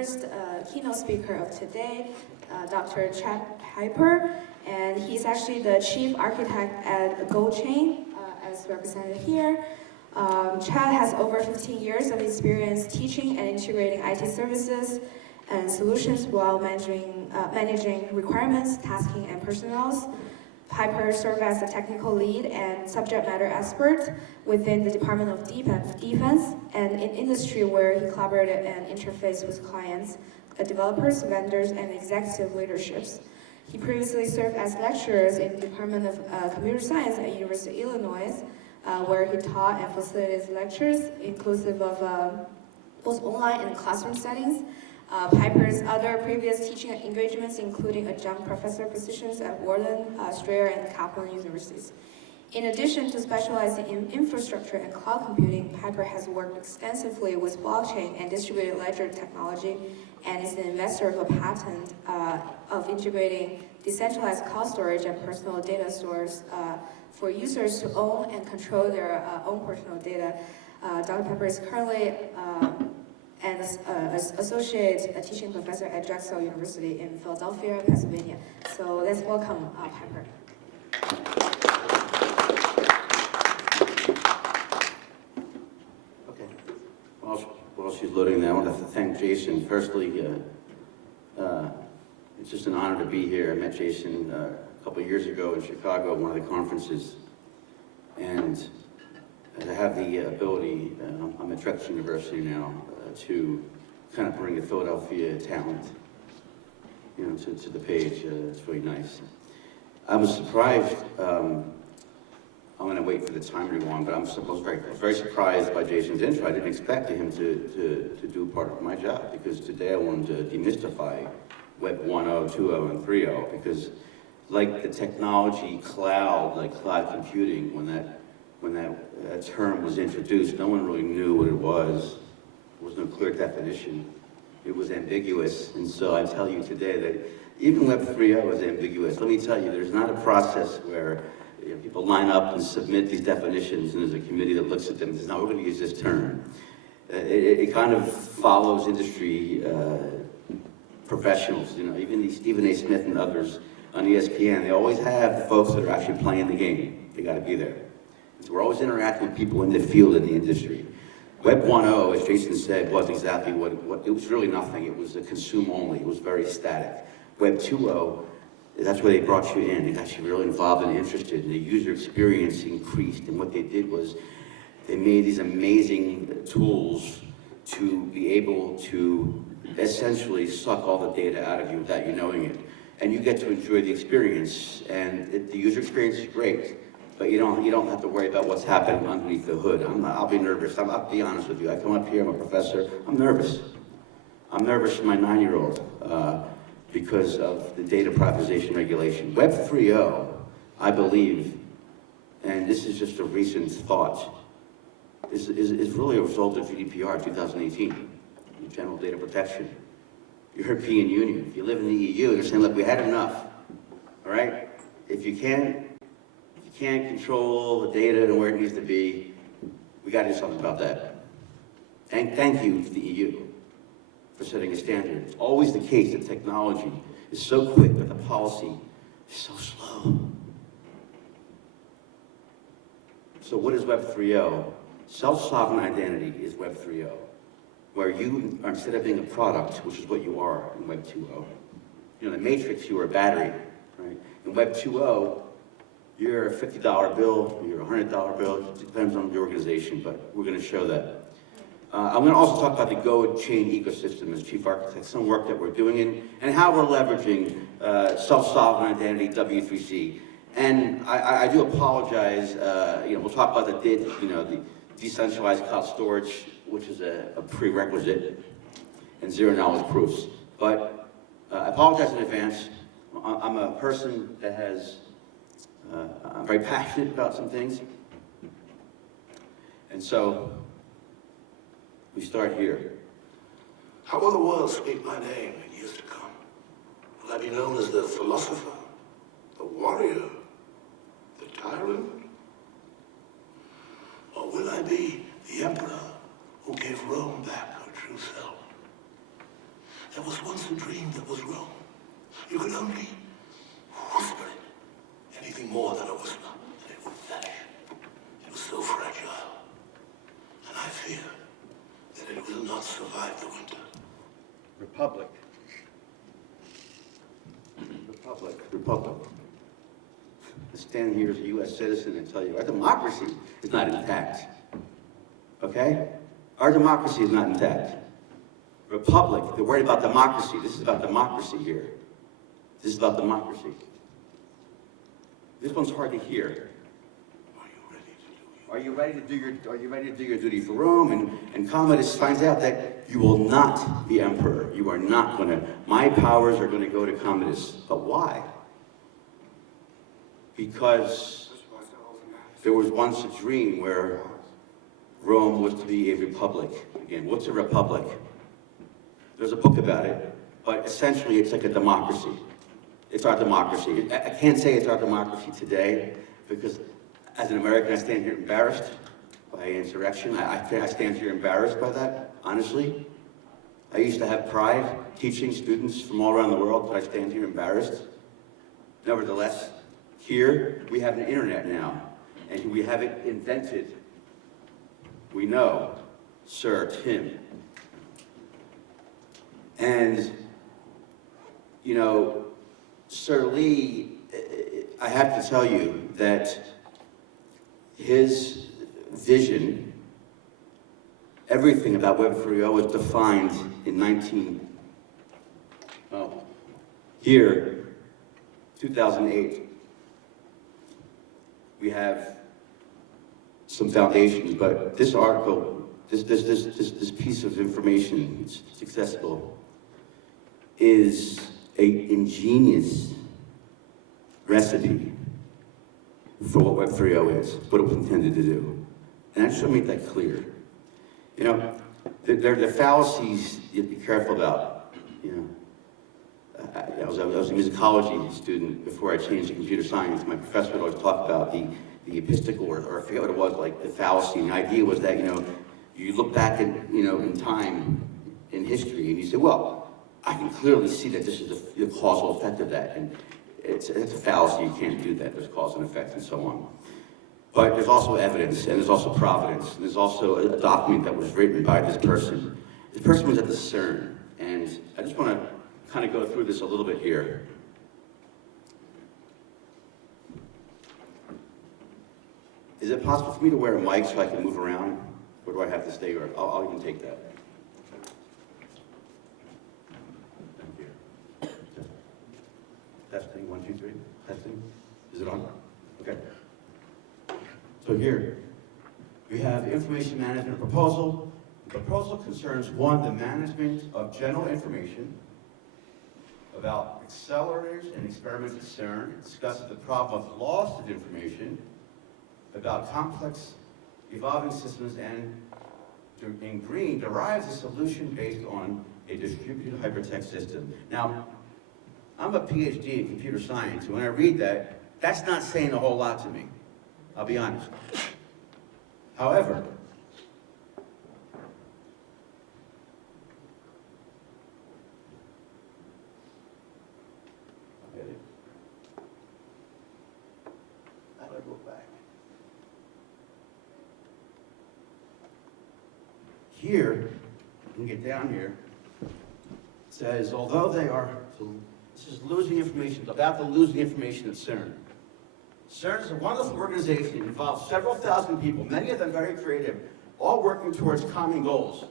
first keynote speaker of today, Dr. Chad Peiper, and he's actually the chief architect at GoChain, as represented here. Chad has over 15 years of experience teaching and integrating IT services and solutions while managing requirements, tasking, and personnel. Peiper served as a technical lead and subject matter expert within the Department of Defense and in industry where he collaborated and interfaced with clients, developers, vendors, and executive leaderships. He previously served as lecturers in the Department of Computer Science at University of Illinois, where he taught and facilitated lectures inclusive of both online and classroom settings. Peiper's other previous teaching engagements including adjunct professor positions at Wharton, Strayer, and Kaplan universities. In addition to specializing in infrastructure and cloud computing, Peiper has worked extensively with blockchain and distributed ledger technology and is an investor of a patent of integrating decentralized cloud storage and personal data stores for users to own and control their own personal data. Dr. Peiper is currently an associate teaching professor at Drexel University in Philadelphia, Pennsylvania. So let's welcome Peiper. Okay. While she's loading that, I want to thank Jason. Firstly, it's just an honor to be here. I met Jason a couple of years ago in Chicago at one of the conferences, and to have the ability, I'm at Drexel University now, to kind of bring the Philadelphia talent, to the page. It's really nice. I was surprised. I'm going to wait for the time to rewind, but I was very surprised by Jason's intro. I didn't expect him to do part of my job, because today I wanted to demystify Web 1.0, 2.0, and 3.0, because like the technology cloud, like cloud computing, when that term was introduced, no one really knew what it was. There was no clear definition. It was ambiguous, and so I tell you today that even Web 3.0 is ambiguous. Let me tell you, there's not a process where people line up and submit these definitions, and there's a committee that looks at them and says, no, we're going to use this term. It kind of follows industry professionals, even Stephen A. Smith and others on ESPN. They always have the folks that are actually playing the game. They got to be there. So we're always interacting with people in the field, in the industry. Web 1.0, as Jason said, was exactly what it was really nothing. It was a consume only. It was very static. Web 2.0, that's where they brought you in. They got you really involved and interested, and the user experience increased. And what they did was they made these amazing tools to be able to essentially suck all the data out of you without you knowing it. And you get to enjoy the experience, and the user experience is great. But you don't have to worry about what's happening underneath the hood. I'll be nervous. I'll be honest with you. I come up here, I'm a professor, I'm nervous. I'm nervous for my 9-year-old because of the data privatization regulation. Web 3.0, I believe, and this is just a recent thought, is really a result of GDPR 2018, General Data Protection. European Union. If you live in the EU, they're saying, look, we had enough, all right? If you can't control the data and where it needs to be, we got to do something about that. And thank you to the EU for setting a standard. It's always the case that technology is so quick, but the policy is so slow. So what is Web 3.0? Self-sovereign identity is Web 3.0, where you are, instead of being a product, which is what you are in Web 2.0, in the Matrix, you were a battery, right? In Web 2.0, you're a $50 bill, you're a $100 bill, it depends on the organization, but we're going to show that. I'm going to also talk about the GoChain ecosystem as chief architect, some work that we're doing, and how we're leveraging self-sovereign identity, W3C. And I do apologize, we'll talk about the decentralized cloud storage, which is a prerequisite, and zero-knowledge proofs. But I apologize in advance. I'm a person that has I'm very passionate about some things. And so, we start here. How will the world speak my name in years to come? Will I be known as the philosopher, the warrior, the tyrant? Or will I be the emperor who gave Rome back her true self? a dream that was wrong. You could only whisper it. Anything more than a whisper, and it would vanish. It was so fragile. And I fear that it will not survive the winter. Republic. Republic. I stand here as a U.S. citizen and tell you our democracy is not intact. Okay? Our democracy is not intact. Republic, they're worried about democracy. This is about democracy here. This is about democracy. This one's hard to hear. Are you ready to do your duty for Rome? And Commodus finds out that you will not be emperor. You are not going to. My powers are going to go to Commodus. But why? Because there was once a dream where Rome was to be a republic. Again, what's a republic? There's a book about it, but essentially it's like a democracy. It's our democracy. I can't say it's our democracy today because as an American, I stand here embarrassed by insurrection. I stand here embarrassed by that, honestly. I used to have pride teaching students from all around the world, but I stand here embarrassed. Nevertheless, here we have an internet now, and we have it invented. We know, Sir Tim. And, you know, Sir Lee, I have to tell you that his vision, everything about Web 3.0 was defined in 2008. We have some foundations, but this article, this piece of information, it's accessible, is an ingenious recipe for what Web 3.0 is, what it was intended to do. And I just want to make that clear. You know, there are the fallacies you have to be careful about. You know, I was a musicology student before I changed to computer science. My professor would always talk about the epistical, or I forget what it was, like the fallacy. And the idea was that, you know, you look back in time, in history, and you say, well, I can clearly see that this is the causal effect of that. And it's a fallacy, you can't do that. There's cause and effect and so on. But there's also evidence, and there's also providence. And there's also a document that was written by this person. This person was at the CERN, and I just want to kind of go through this a little bit here. Is it possible for me to wear a mic so I can move around? Or do I have to stay here? I'll even take that. Thank you. Testing, 1, 2, 3. Testing. Is it on? Okay. So here, we have the information management proposal. The proposal concerns, 1, the management of general information about accelerators and experiments at CERN. It discusses the problem of loss of information about complex evolving systems, and in green derives a solution based on a distributed hypertext system. Now, I'm a PhD in computer science, and when I read that, that's not saying a whole lot to me. I'll be honest. However, how do I go back? Here, when you get down here, it says, although they are, this is losing information, about to lose the information at CERN. CERN is a wonderful organization. It involves several thousand people, many of them very creative, all working towards common goals,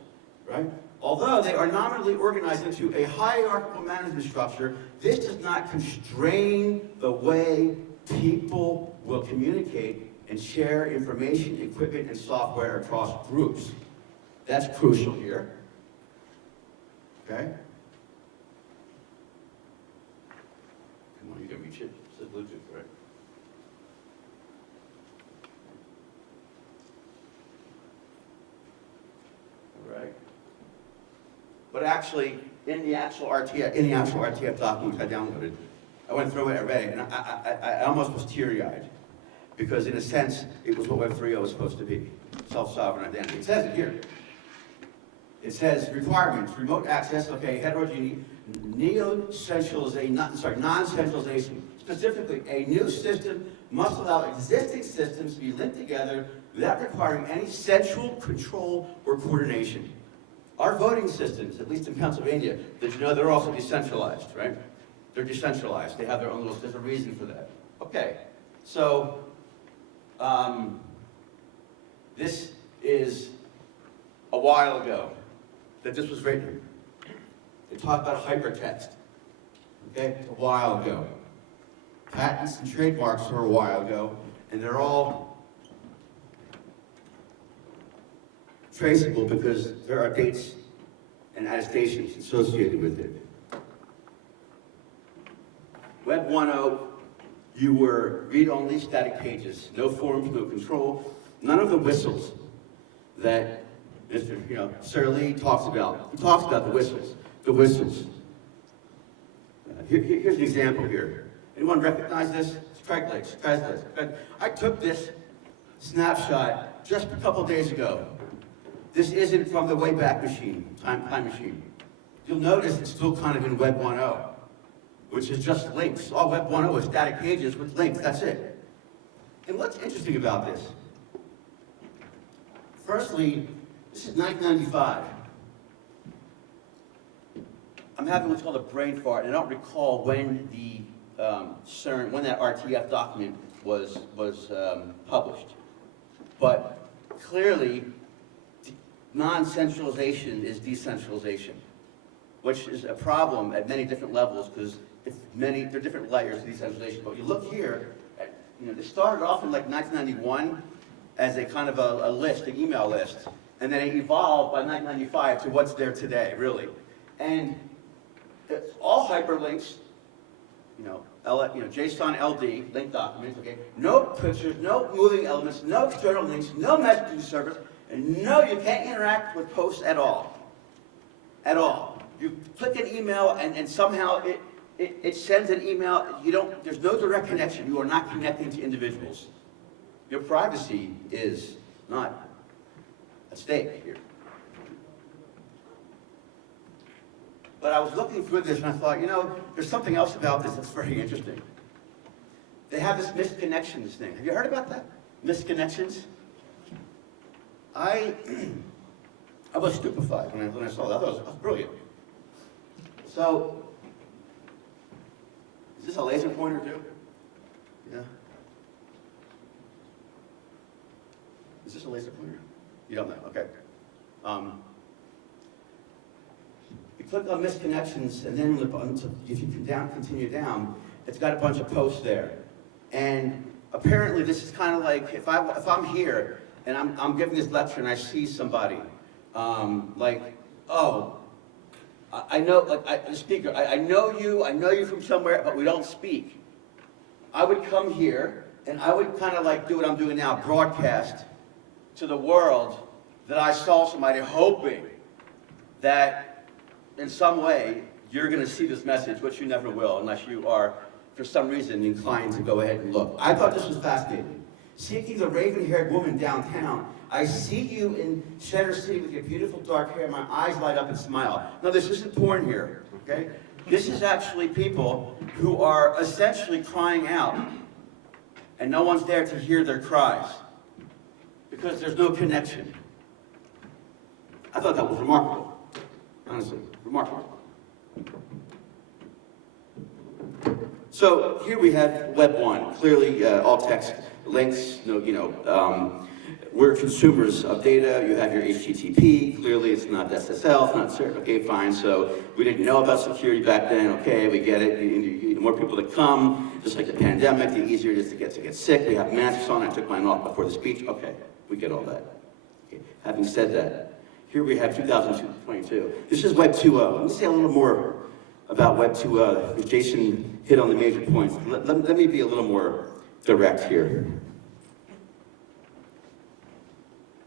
right? Although they are nominally organized into a hierarchical management structure, this does not constrain the way people will communicate and share information, equipment, and software across groups. That's crucial here, okay? Come on, you can reach it. It says Bluetooth, right? All right. But actually, in the actual RTF document I downloaded, I went through it, I read it, and I almost was teary-eyed. Because in a sense, it was what Web 3.0 was supposed to be. Self-sovereign identity. It says it here. It says requirements, remote access, okay, heterogeneity, non-centralization. Specifically, a new system must allow existing systems to be linked together without requiring any central control or coordination. Our voting systems, at least in Pennsylvania, did you know they're also decentralized, right? They're decentralized. They have their own little, there's a reason for that. Okay, so this is a while ago that this was written. They talked about hypertext. Okay, it's a while ago. Patents and trademarks were a while ago, and they're all traceable because there are dates and attestations associated with it. Web 1.0, you were read-only static pages, no forms, no control, none of the whistles that Mr. Sir Lee talks about. He talks about the whistles. The whistles. Here's an example here. Anyone recognize this? Strike legs. I took this snapshot just a couple days ago. This isn't from the Wayback Machine, time machine. You'll notice it's still kind of in Web 1.0, which is just links. All Web 1.0 is static pages with links, that's it. And what's interesting about this? Firstly, this is 1995. I'm having what's called a brain fart, and I don't recall when the CERN, when that RTF document was published. But clearly, non-centralization is decentralization, which is a problem at many different levels because there are different layers of decentralization. But you look here, this started off in like 1991 as a kind of a list, an email list, and then it evolved by 1995 to what's there today, really. And it's all hyperlinks, JSON LD, link documents, okay? No pictures, no moving elements, no external links, no messaging service, and no, you can't interact with posts at all. At all. You click an email and somehow it sends an email, there's no direct connection. You are not connecting to individuals. Your privacy is not at stake here. But I was looking through this and I thought, there's something else about this that's very interesting. They have this misconnections thing. Have you heard about that? Misconnections? I was stupefied when I saw that. I thought it was brilliant. So, is this a laser pointer too? Yeah. Is this a laser pointer? You don't know, okay. You click on misconnections, and then if you continue down, it's got a bunch of posts there. And apparently this is kind of like, if I'm here, and I'm giving this lecture and I see somebody, I know, the speaker, I know you from somewhere, but we don't speak. I would come here, and I would kind of do what I'm doing now, broadcast to the world that I saw somebody, hoping that in some way you're going to see this message, which you never will unless you are, for some reason, inclined to go ahead and look. I thought this was fascinating. Seeking the raven-haired woman downtown. I see you in Center City with your beautiful dark hair. My eyes light up and smile. Now, this isn't porn here, okay? This is actually people who are essentially crying out, and no one's there to hear their cries because there's no connection. I thought that was remarkable, honestly, remarkable. So here we have Web 1, clearly all text, links, we're consumers of data. You have your HTTP, clearly it's not SSL, it's not certain, okay, fine. So we didn't know about security back then, okay, we get it. The more people that come, just like the pandemic, the easier it is to get sick. We have masks on, I took mine off before the speech, okay, we get all that. Okay. Having said that, here we have 2022. This is Web 2.0. Let me say a little more about Web 2.0, because Jason hit on the major points. Let me be a little more direct here.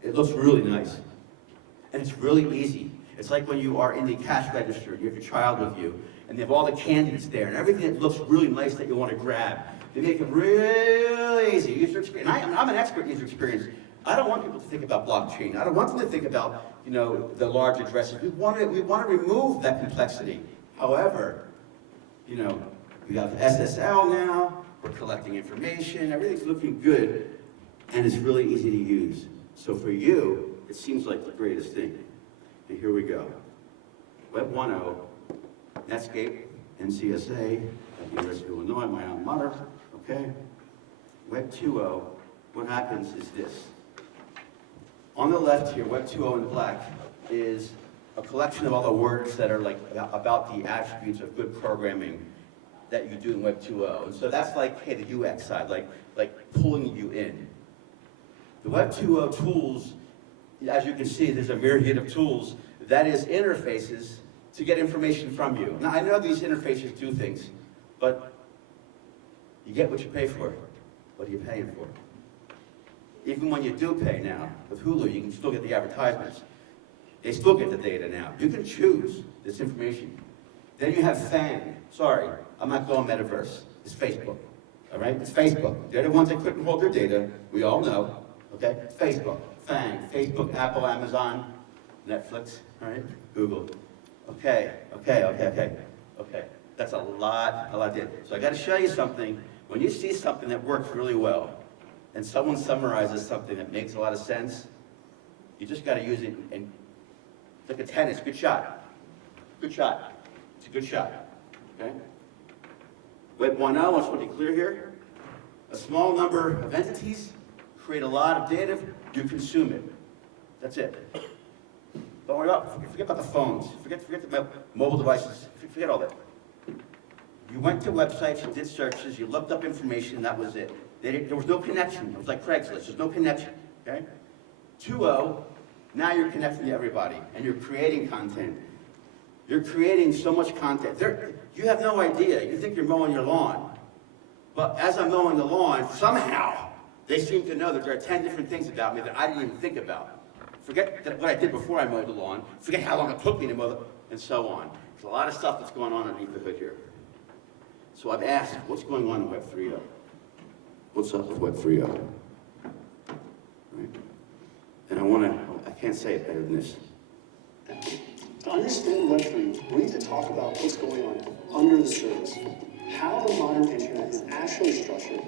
It looks really nice, and it's really easy. It's like when you are in the cash register, you have your child with you, and they have all the candidates there, and everything that looks really nice that you want to grab. They make it really easy. User experience. I'm an expert in user experience. I don't want people to think about blockchain. I don't want them to think about, the large addresses. We want to remove that complexity. However, you know, we have SSL now, we're collecting information, everything's looking good, and it's really easy to use. So for you, it seems like the greatest thing. And here we go. Web 1.0, Netscape, NCSA, at the University of Illinois, my alma mater, okay? Web 2.0, what happens is this. On the left here, Web 2.0 in black, is a collection of all the words that are like about the attributes of good programming that you do in Web 2.0. And so that's like, hey, the UX side, like pulling you in. The Web 2.0 tools, as you can see, there's a myriad of tools. That is interfaces to get information from you. Now, I know these interfaces do things, but you get what you pay for. What are you paying for? Even when you do pay now, with Hulu, you can still get the advertisements. They still get the data now. You can choose this information. Then you have FANG. Sorry, I'm not going metaverse. It's Facebook, all right? It's Facebook. They're the ones that couldn't hold their data. We all know, okay? It's Facebook, FANG, Facebook, Apple, Amazon, Netflix, all right? Google. Okay. That's a lot there. So I gotta show you something. When you see something that works really well, and someone summarizes something that makes a lot of sense, you just gotta use it and look at tennis, good shot. Good shot. It's a good shot, okay? Web 1.0, I just want to be clear here. A small number of entities create a lot of data, you consume it. That's it. Don't worry about, forget about the phones, forget the mobile devices, forget all that. You went to websites, you did searches, you looked up information, that was it. There was no connection, it was like Craigslist, there's no connection, okay? 2.0, now you're connecting to everybody, and you're creating content. You're creating so much content. You have no idea, you think you're mowing your lawn. But as I'm mowing the lawn, somehow, they seem to know that there are 10 different things about me that I didn't even think about. Forget what I did before I mowed the lawn, forget how long it took me to mow the, and so on. There's a lot of stuff that's going on underneath the hood here. So I've asked, what's going on in Web 3.0? What's up with Web 3.0? Right? And I can't say it better than this. To understand Web 3, we need to talk about what's going on under the surface, how the modern internet is actually structured,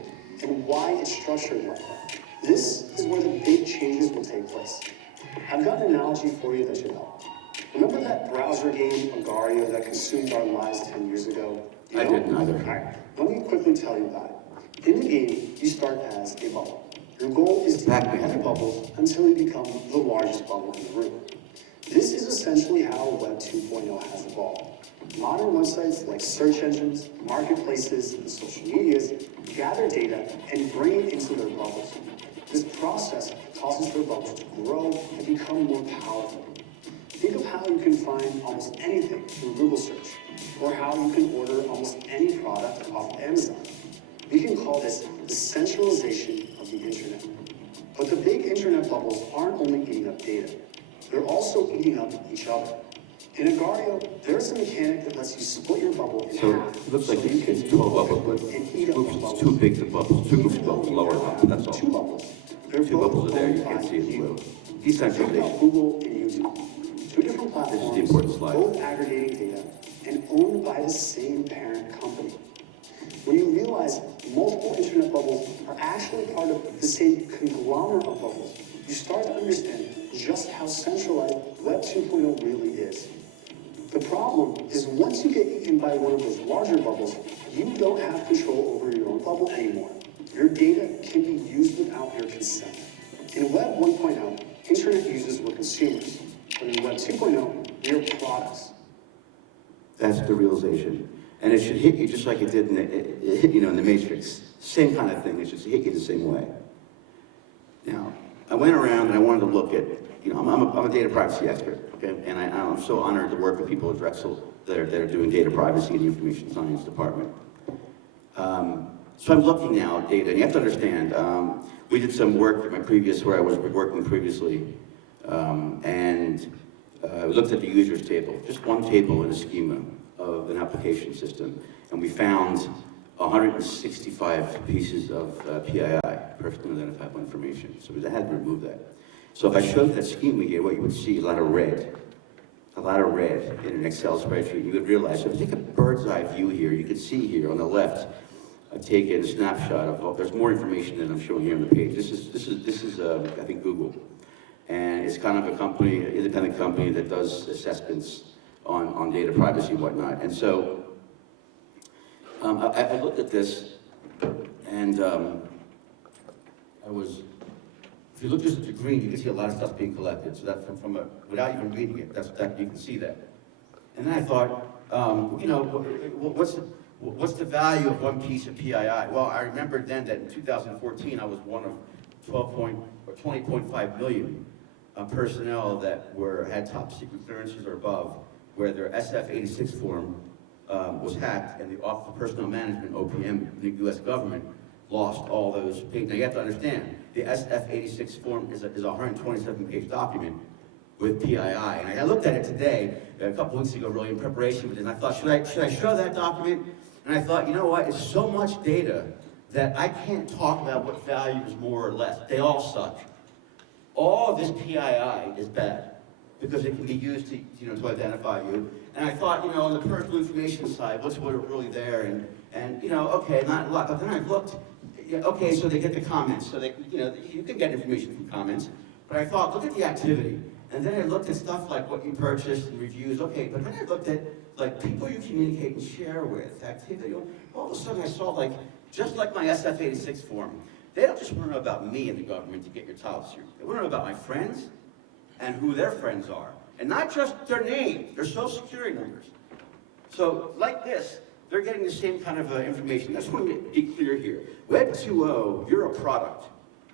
and why it's structured like that. This is where the big changes will take place. I've got an analogy for you that should help. Remember that browser game, Agario, that consumed our lives 10 years ago? I didn't either. All right, let me quickly tell you about it. In the game, you start as a bubble. Your goal is to eat other bubbles until you become the largest bubble in the room. This is essentially how Web 2.0 has evolved. Modern websites like search engines, marketplaces, and social medias gather data and bring it into their bubbles. This process causes their bubbles to grow and become more powerful. Think of how you can find almost anything through Google search, or how you can order almost any product off Amazon. We can call this the centralization of the internet. But the big internet bubbles aren't only eating up data, they're also eating up each other. In Agario, there's a mechanic that lets you split your bubble in So half. it looks like so you it's can 12 bubbles, but and eat up the it's bubbles. too big the bubbles, two groups of bubbles lower down, that's all. Two bubbles. They're Two both bubbles are there, you owned can't by see it in you. blue. Think about Decentralization. Google and YouTube. Two different platforms, important slide. both aggregating data and owned by the same parent company. When you realize multiple internet bubbles are actually part of the same conglomerate of bubbles, you start to understand just how centralized Web 2.0 really is. The problem is once you get eaten by one of those larger bubbles, you don't have control over your own bubble anymore. Your data can be used without your consent. In Web 1.0, internet users were consumers, but in Web 2.0, we are products. That's the realization. And it should hit you just like it did it hit, in the Matrix. Same kind of thing, it should hit you the same way. Now, I went around and I wanted to look at, I'm a data privacy expert, okay? And I'm so honored to work with people at Drexel that are doing data privacy in the information science department. So I'm looking now at data, and you have to understand, we did some work at where I was working previously, and we looked at the users table, just one table in a schema of an application system, and we found 165 pieces of PII, personally identifiable information. So I had to remove that. So if I showed that schema here, what you would see is a lot of red. a lot of red in an Excel spreadsheet. You would realize, so if you take a bird's eye view here, you can see here on the left, I've taken a snapshot of, well, there's more information than I'm showing here on the page. This is I think, Google. And it's kind of a company, an independent company that does assessments on data privacy and whatnot. And so I looked at this, and if you look just at the green, you can see a lot of stuff being collected. So that's without even reading it, you can see that. And then I thought, you know, what's the value of one piece of PII? Well, I remembered then that in 2014, I was one of 20.5 million personnel that had top secret clearances or above, where their SF-86 form was hacked, and the Office of Personnel Management, OPM, the U.S. government, lost all those pages. Now you have to understand, the SF-86 form is a 127-page document with PII. And I looked at it today, a couple weeks ago, really in preparation for this, and I thought, should I show that document? And I thought, you know what, it's so much data that I can't talk about what value is more or less. They all suck. All of this PII is bad, because it can be used to, to identify you. And I thought, on the personal information side, what's really there? And okay, not a lot. But then I looked, okay, so they get the comments. So they, you can get information from comments. But I thought, look at the activity. And then I looked at stuff like what you purchased and reviews. Okay, but then I looked at like people you communicate and share with, activity. All of a sudden I saw just like my SF-86 form, they don't just want to know about me and the government to get your top secret. They want to know about my friends and who their friends are. And not just their name, their social security numbers. So like this, they're getting the same kind of information. I just want to be clear here. Web 2.0, you're a product.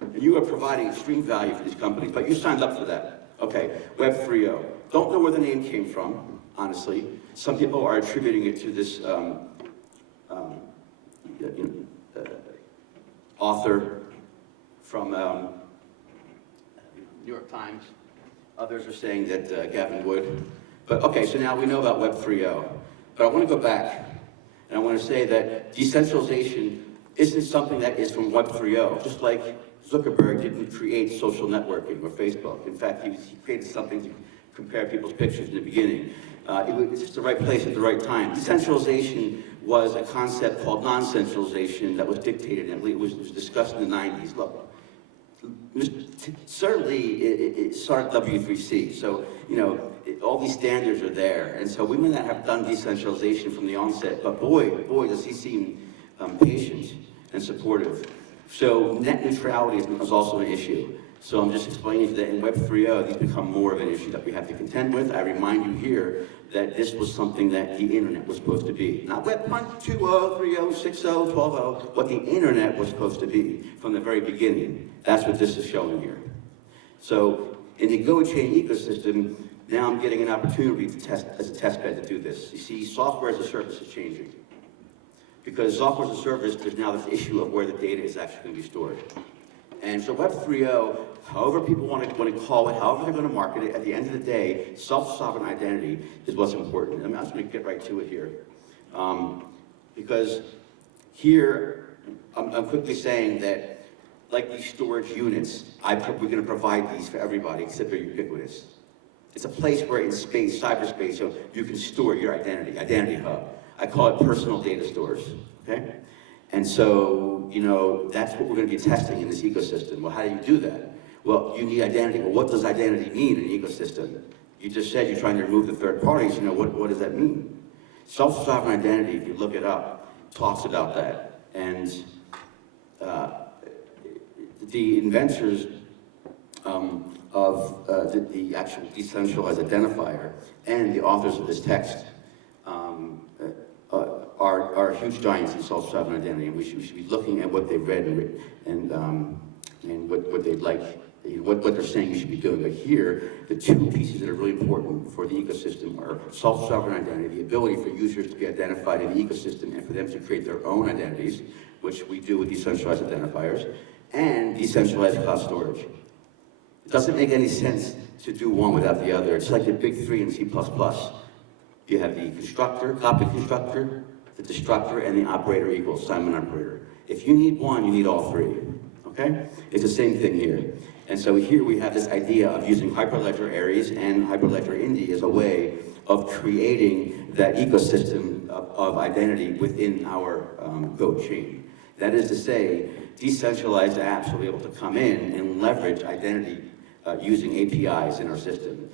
And you are providing extreme value for these companies, but you signed up for that. Okay, Web 3.0. Don't know where the name came from, honestly. Some people are attributing it to this author from New York Times. Others are saying that Gavin Wood. But okay, so now we know about Web 3.0. But I want to go back, and I want to say that decentralization isn't something that is from Web 3.0, just like Zuckerberg didn't create social networking or Facebook. In fact, he created something to compare people's pictures in the beginning. It was just the right place at the right time. Decentralization was a concept called non-centralization that was dictated, and it was discussed in the 90s. Look, certainly it started W3C, so all these standards are there, and so we may not have done decentralization from the onset, but boy does he seem patient and supportive. So net neutrality is also an issue. So I'm just explaining that in Web 3.0, these become more of an issue that we have to contend with. I remind you here that this was something that the internet was supposed to be. Not Web 1.2.0, 3.0, 6.0, 12.0, what the internet was supposed to be from the very beginning. That's what this is showing here. So in the GoChain ecosystem, now I'm getting an opportunity to test as a test bed to do this. You see, software as a service is changing. Because software as a service, there's now this issue of where the data is actually going to be stored. And so Web 3.0, however people want to call it, however they're going to market it, at the end of the day, self-sovereign identity is what's important. I'm just going to get right to it here. Because here, I'm quickly saying that, like these storage units, we're going to provide these for everybody, except they're ubiquitous. It's a place where in space, cyberspace, so you can store your identity hub. I call it personal data stores, okay? And so, that's what we're going to be testing in this ecosystem. Well, how do you do that? Well, you need identity. Well, what does identity mean in an ecosystem? You just said you're trying to remove the third parties. What does that mean? Self-sovereign identity, if you look it up, talks about that. And the inventors of the actual decentralized identifier and the authors of this text are huge giants in self-sovereign identity, and we should be looking at what they've read and what they'd like, what they're saying you should be doing. But here, the two pieces that are really important for the ecosystem are self-sovereign identity, the ability for users to be identified in the ecosystem and for them to create their own identities, which we do with decentralized identifiers, and decentralized cloud storage. It doesn't make any sense to do one without the other. It's like the big three in C++. You have the constructor, copy constructor, the destructor, and the operator equals Simon operator. If you need one, you need all three, okay? It's the same thing here. And so here we have this idea of using Hyperledger Aries and Hyperledger Indy as a way of creating that ecosystem of identity within our Go chain. That is to say, decentralized apps will be able to come in and leverage identity using APIs in our system.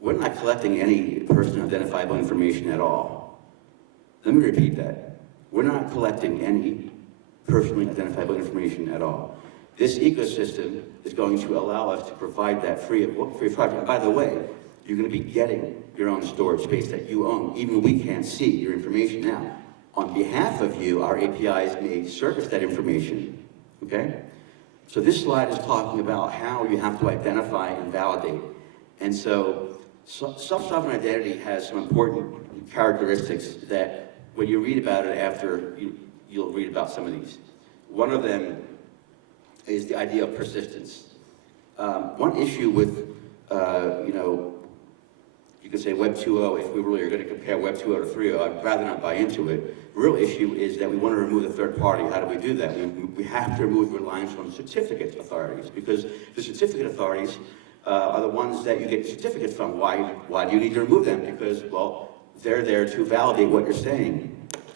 We're not collecting any personally identifiable information at all. Let me repeat that. We're not collecting any personally identifiable information at all. This ecosystem is going to allow us to provide that free of charge. And by the way, you're going to be getting your own storage space that you own. Even we can't see your information now. On behalf of you, our APIs may surface that information, okay? So this slide is talking about how you have to identify and validate. And so self-sovereign identity has some important characteristics that when you read about it after, you'll read about some of these. One of them is the idea of persistence. One issue with, you could say Web 2.0, if we really are going to compare Web 2.0 to 3.0, I'd rather not buy into it. The real issue is that we want to remove the third party. How do we do that? We have to remove reliance on certificate authorities, because the certificate authorities are the ones that you get certificates from. Why do you need to remove them? Because, well, they're there to validate what you're saying,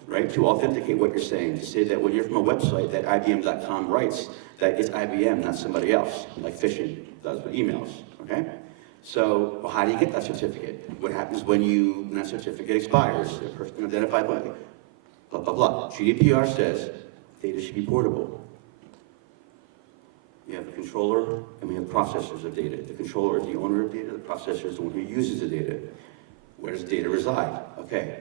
right? To authenticate what you're saying, to say that when you're from a website that IBM.com writes, that it's IBM, not somebody else, like phishing does with emails, okay? So, well, how do you get that certificate? What happens when that certificate expires? The person identified by blah, blah, blah. GDPR says data should be portable. We have the controller and we have processors of data. The controller is the owner of data, the processor is the one who uses the data. Where does data reside? Okay.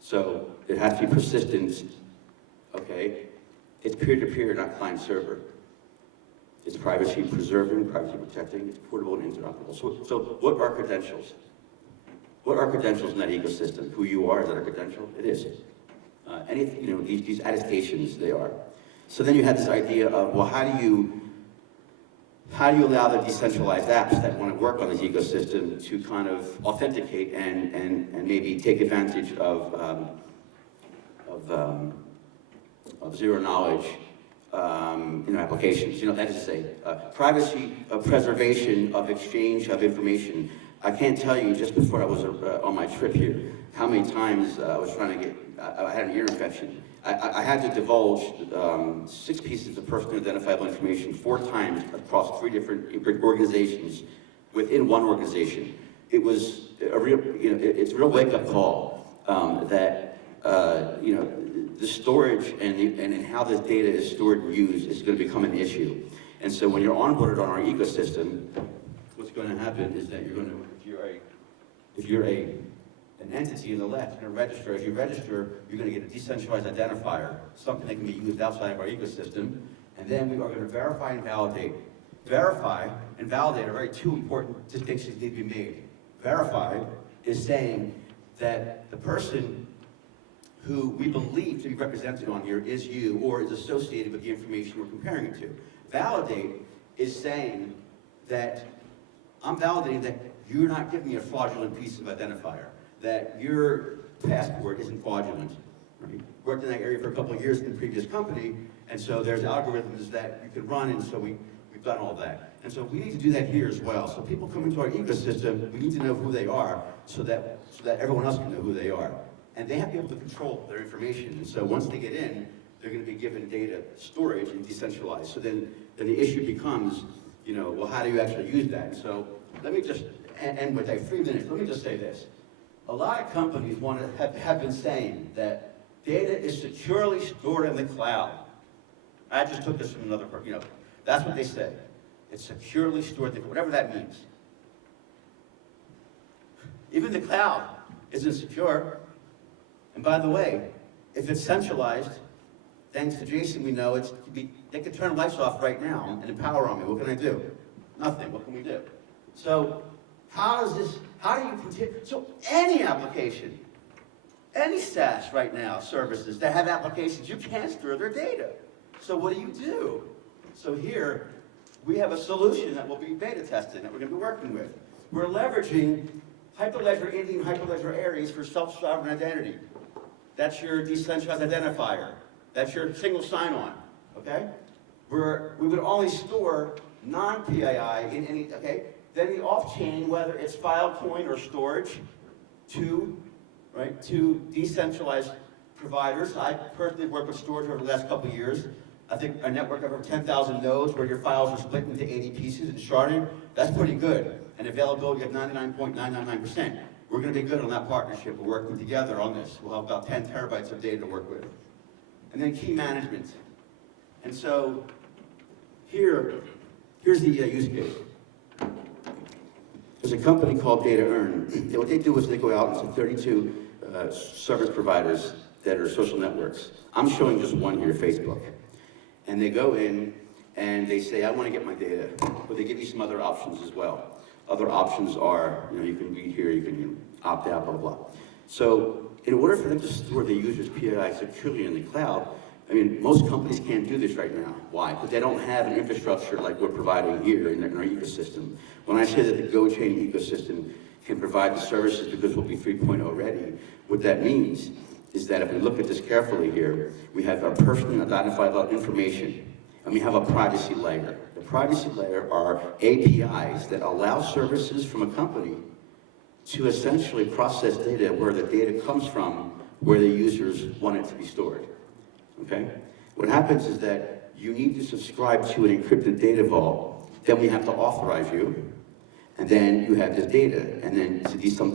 So it has to be persistent, okay? It's peer-to-peer, not client-server. It's privacy preserving, privacy protecting, it's portable and interoperable. So what are credentials? What are credentials in that ecosystem? Who you are, is that a credential? It is. These attestations, they are. So then you have this idea of, well, how do you allow the decentralized apps that want to work on this ecosystem to kind of authenticate and maybe take advantage of zero knowledge applications? That is to say, privacy, preservation of exchange of information. I can't tell you, just before I was on my trip here, how many times I was trying to I had an ear infection. I had to divulge 6 pieces of personally identifiable information 4 times across 3 different organizations within one organization. It was a real, it's a real wake-up call that, the storage and how this data is stored and used is going to become an issue. And so when you're onboarded on our ecosystem, what's going to happen is that you're going to, if you're an entity in the left, you're going to register. As you register, you're going to get a decentralized identifier, something that can be used outside of our ecosystem. And then we are going to verify and validate. Verify and validate are very 2 important distinctions that need to be made. Verify is saying that the person who we believe to be represented on here is you or is associated with the information we're comparing it to. Validate is saying that I'm validating that you're not giving me a fraudulent piece of identifier, that your passport isn't fraudulent. Right? Worked in that area for a couple of years in the previous company, and so there's algorithms that you can run, and so we've done all that. And so we need to do that here as well. So people come into our ecosystem, we need to know who they are so that everyone else can know who they are. And they have to be able to control their information. And so once they get in, they're going to be given data storage and decentralized. So then the issue becomes, well, how do you actually use that? And so let me just end with 3 minutes. Let me just say this. A lot of companies have been saying that data is securely stored in the cloud. I just took this from another person. That's what they say. It's securely stored, whatever that means. Even the cloud isn't secure. And by the way, if it's centralized, thanks to Jason, we know they could turn lights off right now and the power on me. What can I do? Nothing. What can we do? So how do you continue? So any application, any SaaS right now, services that have applications, you can't store their data. So what do? So here, we have a solution that will be beta tested that we're going to be working with. We're leveraging Hyperledger Indy and Hyperledger Aries for self-sovereign identity. That's your decentralized identifier. That's your single sign-on, okay? where we would only store non-PII in any, okay? Then the off-chain, whether it's Filecoin or storage, two decentralized providers. I personally worked with storage over the last couple of years. I think a network of over 10,000 nodes where your files are split into 80 pieces and sharding, that's pretty good. And availability of 99.999%. We're going to be good on that partnership. We're working together on this. We'll have about 10 terabytes of data to work with. And then key management. And so here's the use case. There's a company called DataEarn. What they do is they go out into 32 service providers that are social networks. I'm showing just one here, Facebook. And they go in and they say, I want to get my data. But they give you some other options as well. Other options are, you can read here, you can opt out, blah, blah, blah. So in order for them to store the user's PII securely in the cloud, I mean, most companies can't do this right now. Why? Because they don't have an infrastructure like we're providing here in our ecosystem. When I say that the GoChain ecosystem can provide the services because we'll be 3.0 ready, what that means is that if we look at this carefully here, we have our personally identifiable information, and we have a privacy layer. The privacy layer are APIs that allow services from a company to essentially process data where the data comes from, where the users want it to be stored. Okay? What happens is that you need to subscribe to an encrypted data vault, then we have to authorize you, and then you have this data, and then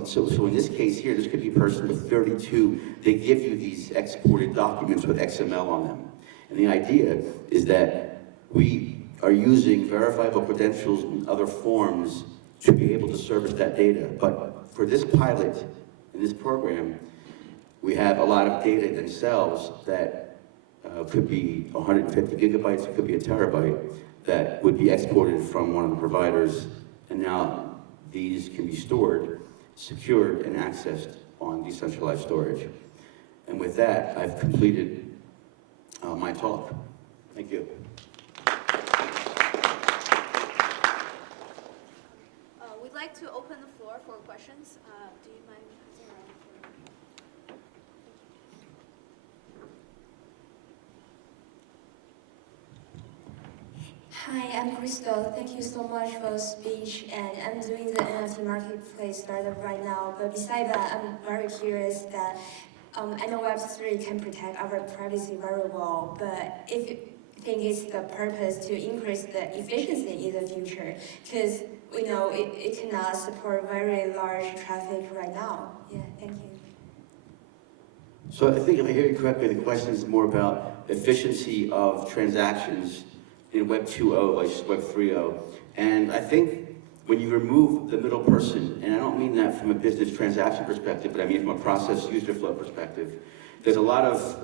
so in this case here, this could be a person with 32, they give you these exported documents with XML on them. And the idea is that we are using verifiable credentials and other forms to be able to service that data. But for this pilot, in this program, we have a lot of data themselves that could be 150 gigabytes, it could be a terabyte, that would be exported from one of the providers, and now these can be stored, secured, and accessed on decentralized storage. And with that, I've completed my talk. Thank you. We'd like to open the floor for questions. Do you mind passing around for... Hi, I'm Crystal. Thank you so much for the speech. And I'm doing the NFT marketplace startup right now. But besides that, I'm very curious that I know Web3 can protect our privacy very well. But if you think it's the purpose to increase the efficiency in the future, because we know it cannot support very large traffic right now. Yeah, thank you. So I think if I hear you correctly, the question is more about efficiency of transactions in Web 2.0 versus Web 3.0. And I think when you remove the middle person, and I don't mean that from a business transaction perspective, but I mean from a process user flow perspective, there's a lot of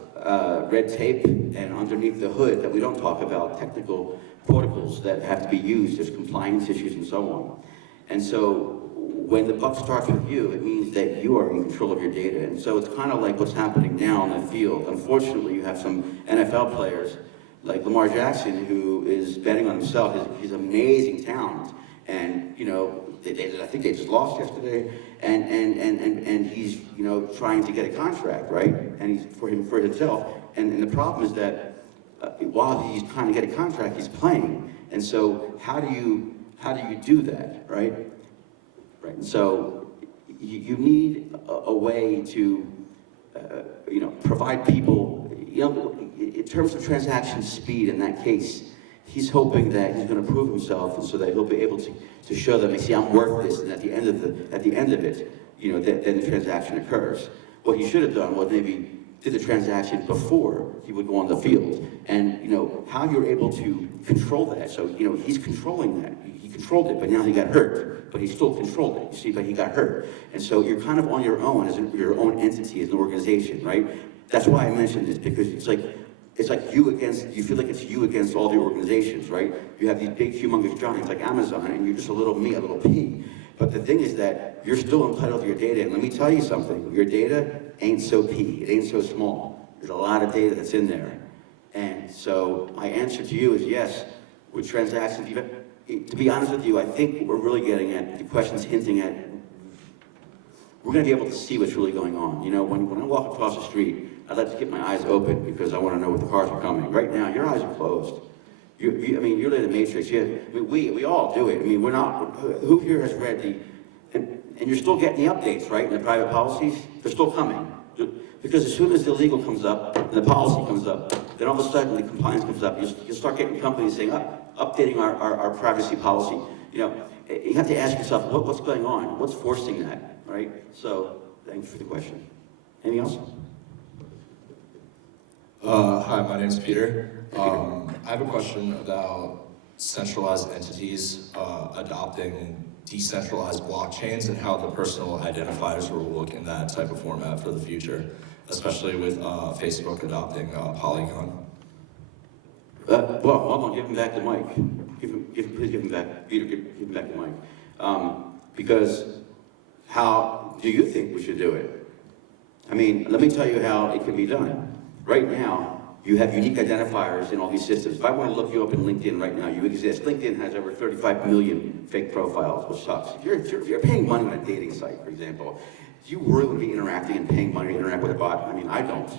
red tape and underneath the hood that we don't talk about, technical protocols that have to be used, there's compliance issues and so on. And so when the buck starts with you, it means that you are in control of your data. And so it's kind of like what's happening now in the field. Unfortunately, you have some NFL players like Lamar Jackson, who is betting on himself. He's amazing talent. And, I think they just lost yesterday. And he's, trying to get a contract, right? And he's for himself. And the problem is that while he's trying to get a contract, he's playing. And so how do you do that, right? Right. And so you need a way to, provide people, in terms of transaction speed. In that case, he's hoping that he's going to prove himself, and so that he'll be able to show them, see, I'm worth this, and at the end of it, then the transaction occurs. What he should have done was maybe did the transaction before he would go on the field, and how you're able to control that. So he's controlling that. He controlled it, but now he got hurt. But he still controlled it. You see, but he got hurt, and so you're kind of on your own as your own entity, as an organization, right? That's why I mentioned this, because it's like you feel like it's you against all the organizations, right? You have these big, humongous giants like Amazon, and you're just a little me, a little pea. But the thing is that you're still entitled to your data, and let me tell you something, your data ain't so pea, it ain't so small. There's a lot of data that's in there. And so my answer to you is yes, with transactions, to be honest with you, I think what we're really getting at, the question's hinting at, we're gonna be able to see what's really going on. When I walk across the street, I like to keep my eyes open because I want to know what the cars are coming. Right now, your eyes are closed. I mean, you're in the matrix. I mean, we all do it. I mean, we're not, who here has read and you're still getting the updates, right? And the private policies, they're still coming. Because as soon as the legal comes up, and the policy comes up, then all of a sudden the compliance comes up. You start getting companies saying, updating our privacy policy. You know, you have to ask yourself, what's going on? What's forcing that, right? So, thank you for the question. Anything else? Hi, my name is Peter. I have a question about centralized entities adopting decentralized blockchains and how the personal identifiers will look in that type of format for the future, especially with Facebook adopting Polygon. Well, hold on, give him back the mic. Please give him back, Peter, give him back the mic. Because how do you think we should do it? I mean, let me tell you how it can be done. Right now, you have unique identifiers in all these systems. If I want to look you up in LinkedIn right now, you exist. LinkedIn has over 35 million fake profiles, which sucks. If you're paying money on a dating site, for example, do you really want to be interacting and paying money to interact with a bot? I mean, I don't.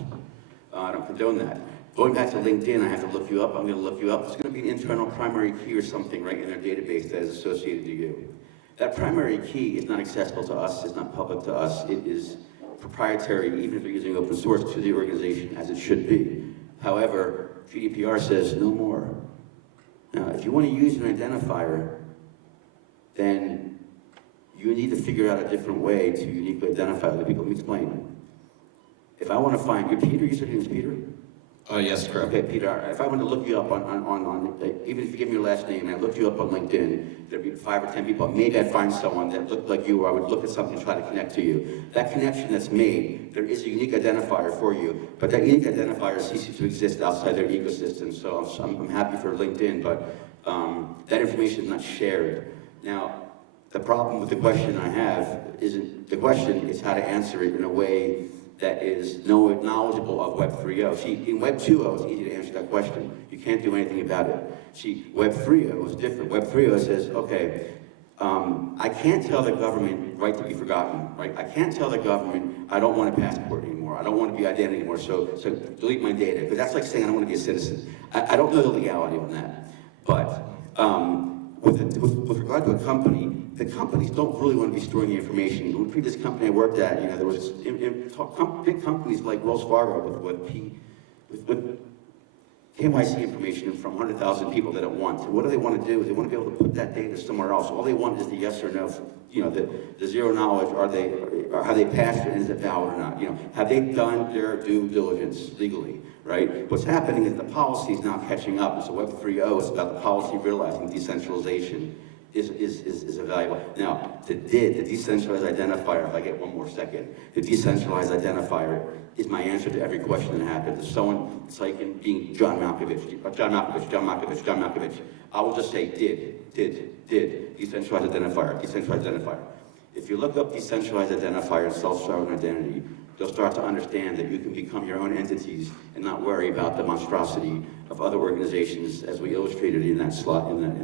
I don't condone that. Going back to LinkedIn, I have to look you up. I'm going to look you up. There's going to be an internal primary key or something right in their database that is associated to you. That primary key is not accessible to us. It's not public to us. It is proprietary, even if they're using open source, to the organization, as it should be. However, GDPR says no more. Now, if you want to use an identifier, then you need to figure out a different way to uniquely identify other people. Let me explain. If I want to find you, Peter, you said your name's Peter? Yes, correct. Okay, Peter, if I want to look you up on even if you give me your last name and I looked you up on LinkedIn, there'd be 5 or 10 people. Maybe I'd find someone that looked like you, or I would look at something and try to connect to you. That connection that's made, there is a unique identifier for you, but that unique identifier ceases to exist outside their ecosystem. So I'm happy for LinkedIn, but that information is not shared. Now, the problem with the question I have isn't the question, it's how to answer it in a way that is knowledgeable of Web 3.0. See, in Web 2.0, it's easy to answer that question. You can't do anything about it. See, Web 3.0 is different. Web 3.0 says, okay, I can't tell the government right to be forgotten, right? I can't tell the government I don't want a passport anymore. I don't want to be identity anymore, so delete my data. Because that's like saying I don't want to be a citizen. I don't know the legality on that. But with regard to a company, the companies don't really want to be storing the information. The previous company I worked at, there was big companies like Wells Fargo with KYC information from 100,000 people that it wants. And what do they want to do? They want to be able to put that data somewhere else. All they want is the yes or no, the zero knowledge. Are how they passed it, and is it valid or not? Have they done their due diligence legally, right? What's happening is the policy is now catching up. And so Web 3.0 is about the policy realizing decentralization is valuable. Now, the decentralized identifier, if I get one more second, the decentralized identifier is my answer to every question that happens. If someone, it's like in being John Malkovich, I will just say did, decentralized identifier. If you look up decentralized identifier and self-sovereign identity, you'll start to understand that you can become your own entities and not worry about the monstrosity of other organizations, as we illustrated in that slot, in that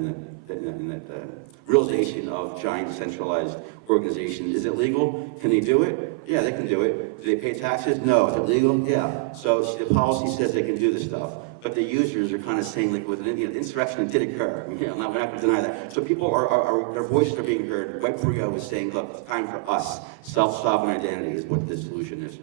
realization of giant centralized organizations. Is it legal? Can they do it? Yeah, they can do it. Do they pay taxes? No. Is it legal? Yeah. So the policy says they can do this stuff. But the users are kind of saying, like, with an insurrection did occur. We're not going to deny that. So people their voices are being heard. Web 3.0 is saying, look, it's time for us. Self-sovereign identity is what the solution is.